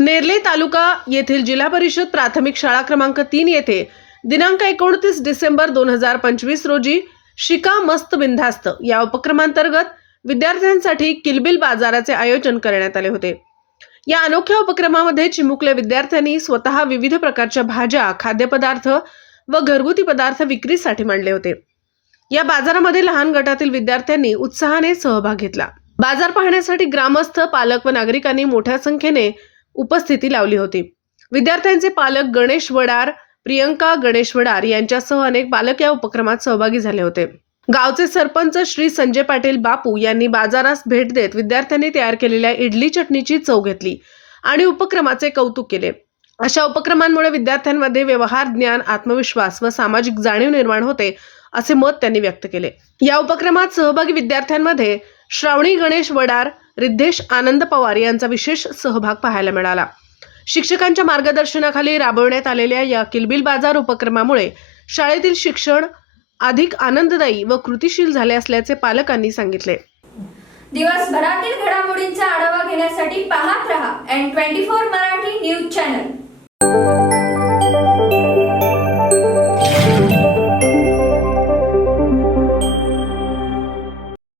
नेरले तालुका येथील जिल्हा परिषद प्राथमिक शाळा क्रमांक 3 येथे दिनांक 29 डिसेंबर 2025 रोजी शिका मस्त बिनधास्त या उपक्रमांतर्गत विद्यार्थ्यांसाठी किलबिल बाजाराचे आयोजन करण्यात आले होते। या अनोख्या उपक्रमामध्ये चिमुकल्या विद्यार्थ्यांनी स्वतः विविध प्रकारच्या भाज्या, खाद्यपदार्थ व घरगुती पदार्थ विक्रीसाठी मांडले होते। या बाजारामध्ये लहान गटातील विद्यार्थ्यांनी उत्साहाने सहभाग घेतला। बाजार पाहण्यासाठी ग्रामस्थ, पालक व नागरिकांनी मोठ्या संख्येने उपस्थिती लावली होती। विद्यार्थ्यांचे पालक गणेश वडार, प्रियंका गणेश वडार यांच्यासह अनेक पालक या उपक्रमात सहभागी झाले होते। गावचे सरपंच श्री संजय पाटील बापू यांनी बाजारास भेट देत विद्यार्थ्यांनी तयार केलेल्या इडली चटणीची चव घेतली आणि उपक्रमाचे कौतुक केले। अशा उपक्रमांमुळे विद्यार्थ्यांमध्ये व्यवहार ज्ञान, आत्मविश्वास व सामाजिक जाणीव निर्माण होते असे मत त्यांनी व्यक्त केले। या उपक्रमात सहभागी विद्यार्थ्यांमध्ये श्रावणी गणेश वडार, रिद्धेश आनंद पवार यांचा विशेष सहभाग पाहायला मिळाला। शिक्षकांच्या मार्गदर्शनाखाली राबवण्यात आलेल्या या किलबिल बाजार उपक्रमामुळे शाळेतील शिक्षण अधिक आनंददायी व कृतिशील झाले असल्याचे पालकांनी सांगितले। दिवसभरातील घडामोडींचा आढावा घेण्यासाठी पाहत रहा N24 मराठी न्यूज चॅनल।